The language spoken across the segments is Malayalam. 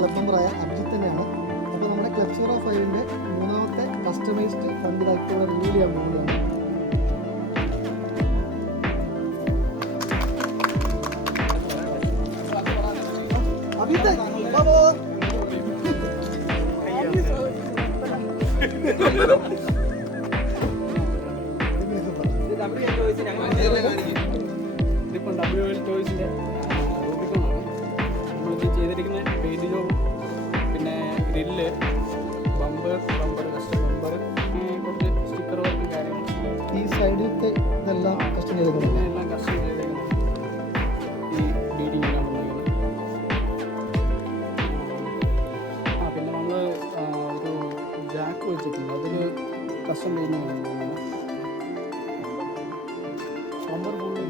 ക്ലബ് മെമ്പറായ അഭിജിത്ത് തന്നെയാണ്. അപ്പോൾ നമ്മുടെ ക്ലബ് സീറോ 5ൻ്റെ മൂന്നാമത്തെ കസ്റ്റമൈസ്ഡ് ഫണ്ട് ബാക്കുകൾ റിവീൽ ചെയ്യാൻ പോകുന്നതാണ്. ഇതിപ്പം WL ടോയ്സിൻ്റെ റൂബിക്കോണാണ്. നമ്മളിത് ചെയ്തിരിക്കുന്ന പെയിൻറ് ജോബും പിന്നെ ഗ്രില്ല്, ബമ്പർ, കസ്റ്റം ബമ്പർ, കുറച്ച് സ്റ്റിക്കർ വർക്കും കാര്യങ്ങളും ഈ സൈഡിലത്തെ ഇതെല്ലാം കസ്റ്റം ചെയ്തേക്കുന്നത്, എല്ലാം കസ്റ്റം ചെയ്തേക്കുന്നത്. ഈ ബീഡിങ് എല്ലാം വന്നിരിക്കുന്നത്. പിന്നെ നമ്മൾ ഒരു ജാക്ക് വെച്ചിട്ടുണ്ട്, അതൊരു കസ്റ്റം പെയിൻറ്റിങ് ആണ്. ബമ്പർ ഫുള്ള്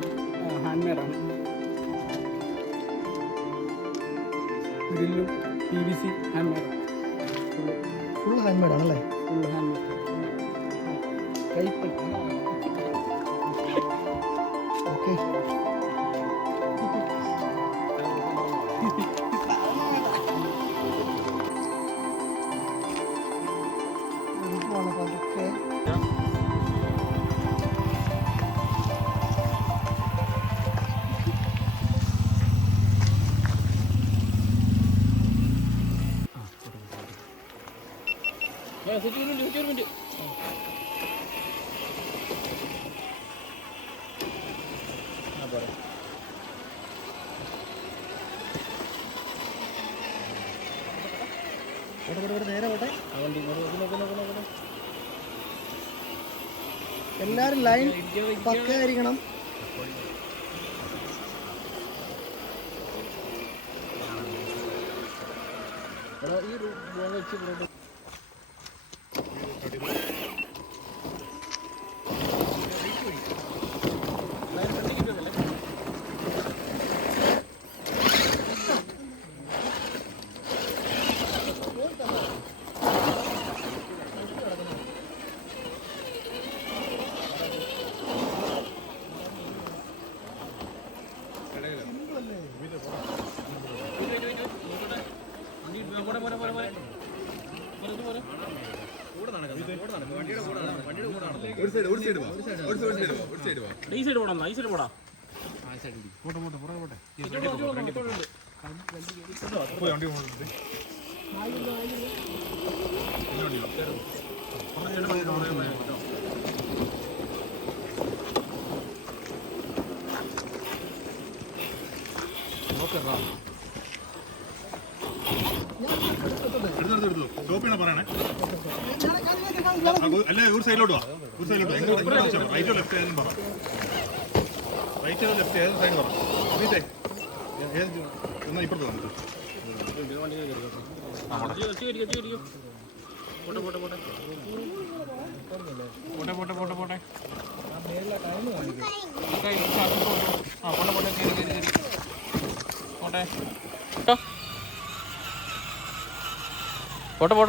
ഹാൻഡ് മെയ്ഡാണ്. ഗ്രില്ലും PVC hand made, full hand made ആണല്ലേ? Full hand made. കൈപ്പണി. ഓക്കെ, നേരെ പോട്ടെ. എല്ലാവരും ലൈൻ പക്കയായിരിക്കണം. പറയണേ അല്ലേ? ഒരു സൈഡിലോട്ട് വാ, ഒരു സൈഡിലോട്ട്. റൈറ്റോ ലെഫ്റ്റ് ഏതും പറ, റൈറ്റോ ലെഫ്റ്റ് ഏത് സൈഡ് പറ. വീട്ടേ എന്നാൽ ഇപ്പുറത്ത് വന്നിട്ട്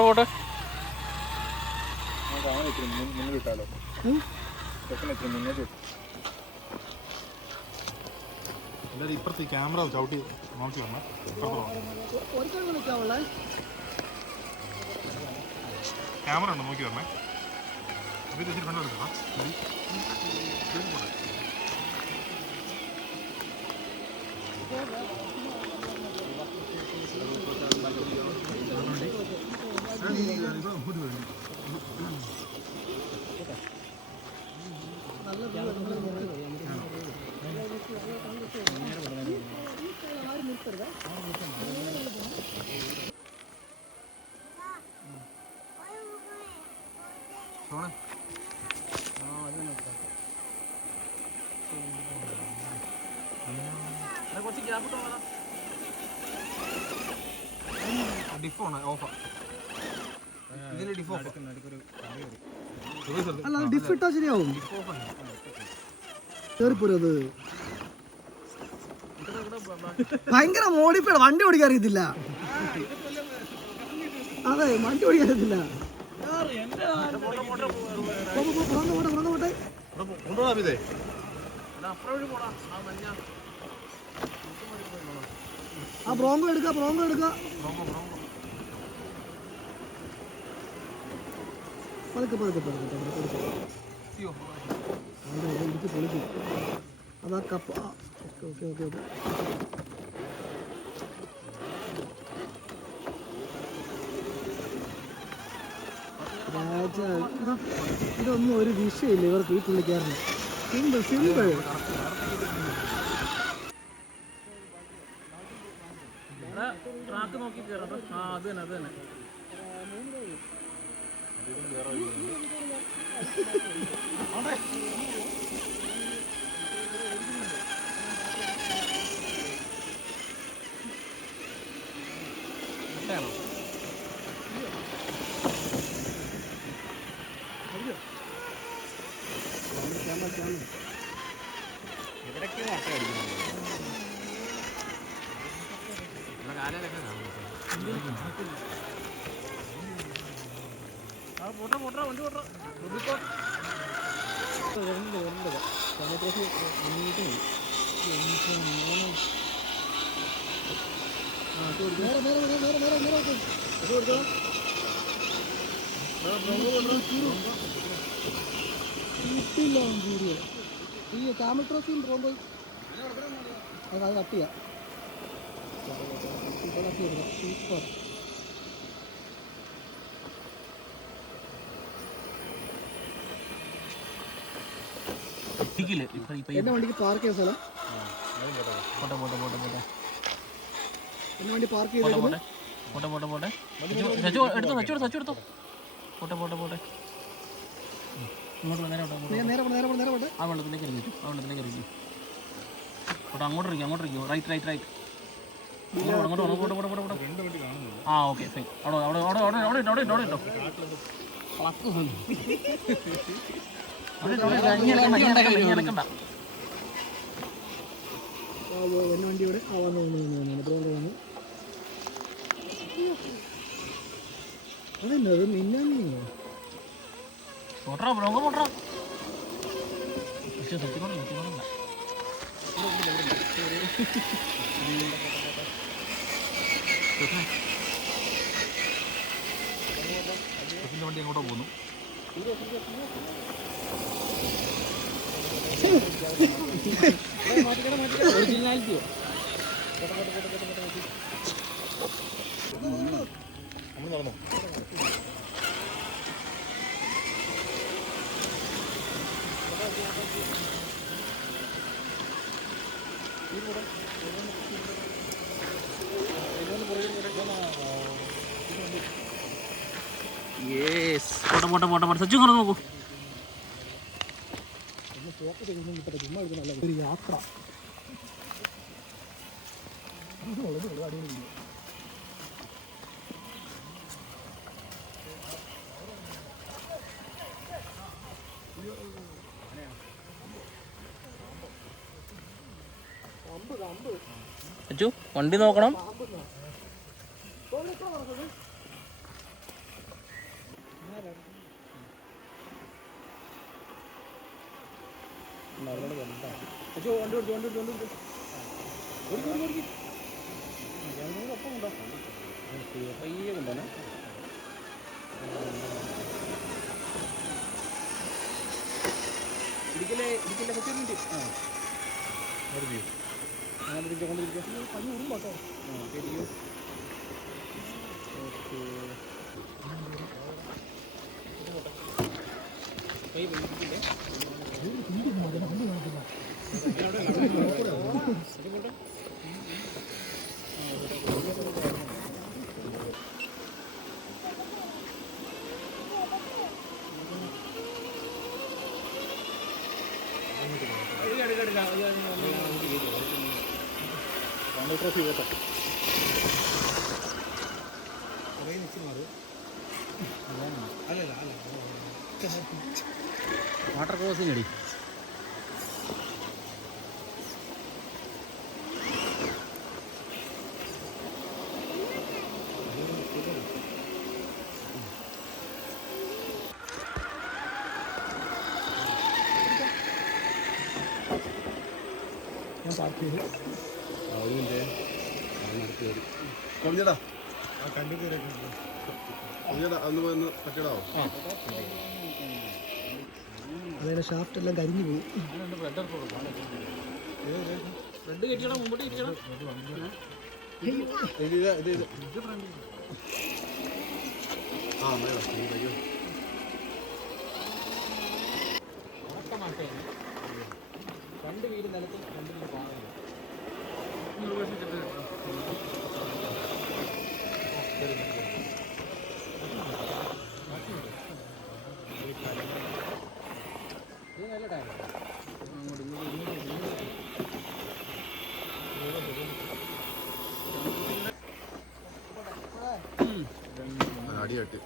പോട്ടെ മുന്നിലിട്ടാലോ? മുന്നോട്ട് എല്ലാവരും ഇപ്പുറത്ത് ക്യാമറ ചവിട്ടി നോക്കി വന്നാൽ ക്യാമറ ഉണ്ട്, നോക്കി വരണേ. അപ്പോൾ ഇത് ഫ്രണ്ട് എടുക്കണം. ഡിഫോണ് ഓഫാ. ഇതിൽ ഡിഫോ അല്ല, ഡിഫ് ഇട്ടാ ശരിയാവും. കേറിപ്പോരത് ഭയങ്കര മോഡിഫൈഡ്. വണ്ടി ഓടിക്കാൻ അറിയത്തില്ല. അതെ, വണ്ടി ഓടിക്കാൻ അറിയത്തില്ല. ആ ബ്രോങ്കോ എടുക്കുക പതുക്കെ പൊളിക്കും. അതാ കപ്പ. ഓക്കെ രാജ ഇതൊന്നും ഒരു വിഷയമില്ല ഇവർക്ക് ഈ പുള്ളിക്കാരന്. സിമ്പിൾ ട്രാക്ക് നോക്കി കയറാം. അത് തന്നെ ഈ ക്യാമൽ ട്രോഫിയും പോകുമ്പോൾ അത് കട്ട് ചെയ്യാം. സൂപ്പർ. എന്റെ വണ്ടിക്ക് പാർക്ക് ചെയ്യാൻ സ്ഥലം എന്റെ വണ്ടി പാർക്ക് ചെയ്തേക്കുന്നത് നേരെ പോട്ടെ. ആ വെള്ളത്തിലേക്ക് ഇറങ്ങിച്ചു. അങ്ങോട്ട് ഇരിക്കും. റൈറ്റ്. ആ ഓക്കെ ഫൈൻ. അവിടെ ഇട്ടോ. എന്റെ വണ്ടി ഇവിടെ വന്നു. അതെന്നാ അത് മിന്നാ പോട്ടാ. വണ്ടി അങ്ങോട്ട് പോകുന്നു. നടന്നോ? പോട്ടെ. സച്ചു ഇങ്ങോട്ട് നോക്കൂ. ഒരു യാത്ര. സച്ചു വണ്ടി നോക്കണം. പയ്യെ കൊണ്ടുവന്നെ. ഇടിക്കല്ലേ പറ്റിയിട്ടുണ്ട്. ട്രോഫി കേട്ടോ. വാട്ടർ ക്രോസിംഗ് അടി. ഞാൻ പാർക്ക് ചെയ്ത് അതിൻ്റെ ചേട്ടാ അന്ന് വന്ന് പറ്റിടാവോ? അതിന്റെ ഷാഫ്റ്റ് എല്ലാം കരിഞ്ഞു പോകും. ആ മേഡം അയ്യോ അടിയാട്ടി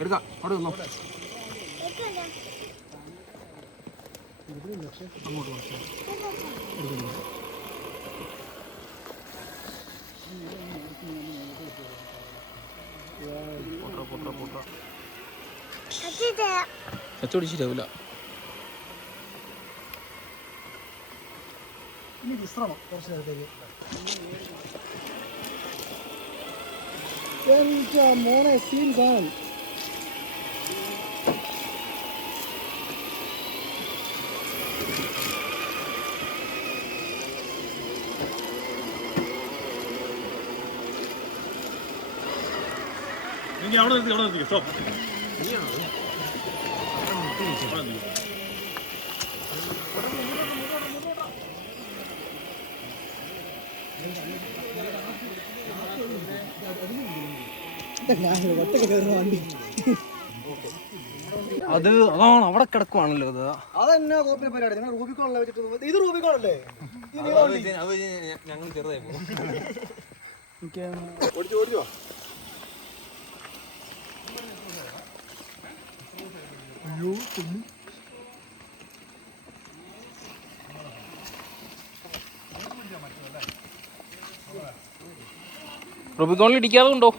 എടുക്കാം അവിടെ നിന്നോ കച്ചവടിച്ചിട്ടാവില്ല. ഇനി വിശ്രമം കുറച്ച് നേരത്തേക്ക്. എൻ്റെ മോനെ സീൻസ് ആണ്. ഇനി അവിടെ നിർത്തി സ്റ്റോപ്പ്. ഞാൻ ഒറ്റയ്ക്ക് കയറുന്ന വണ്ടി അത് അതാണ് അവിടെ കിടക്കുവാണല്ലോ. അത് അതെന്നാ കോപ്പിനെ പരിപാടി. നിങ്ങൾ റൂബിക്കോണല്ലേ വെച്ചിട്ട് ഇത് റൂബിക്കോണല്ലേ? ഞങ്ങൾ ചെറുതായി പോകും. ഓടിച്ചു ഓടിച്ചോ അയ്യോ തുമ്മി. റൂബിക്കോണിൽ ഇടിക്കാതെ ഉണ്ടോ?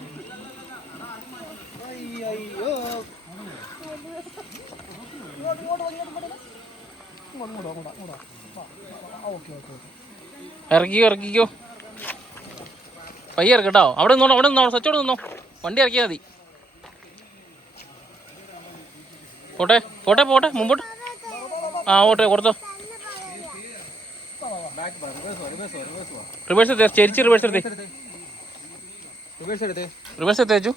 അയ്യോ ഇറക്കിക്കോ. പയ്യെ ഇറക്കട്ടോ. അവിടെ നിന്നോ സച്ചോട് നിന്നോ. വണ്ടി ഇറക്കിയാൽ മതി. പോട്ടെ മുമ്പോട്ട്. ആ ഓട്ടെ കൊടുത്തോ. റിവേഴ്സ് എടുത്തേ. ചെരിച്ച് റിവേഴ്സ് എടുത്തേ. റിവേഴ്സ് എടുത്തേച്ചു.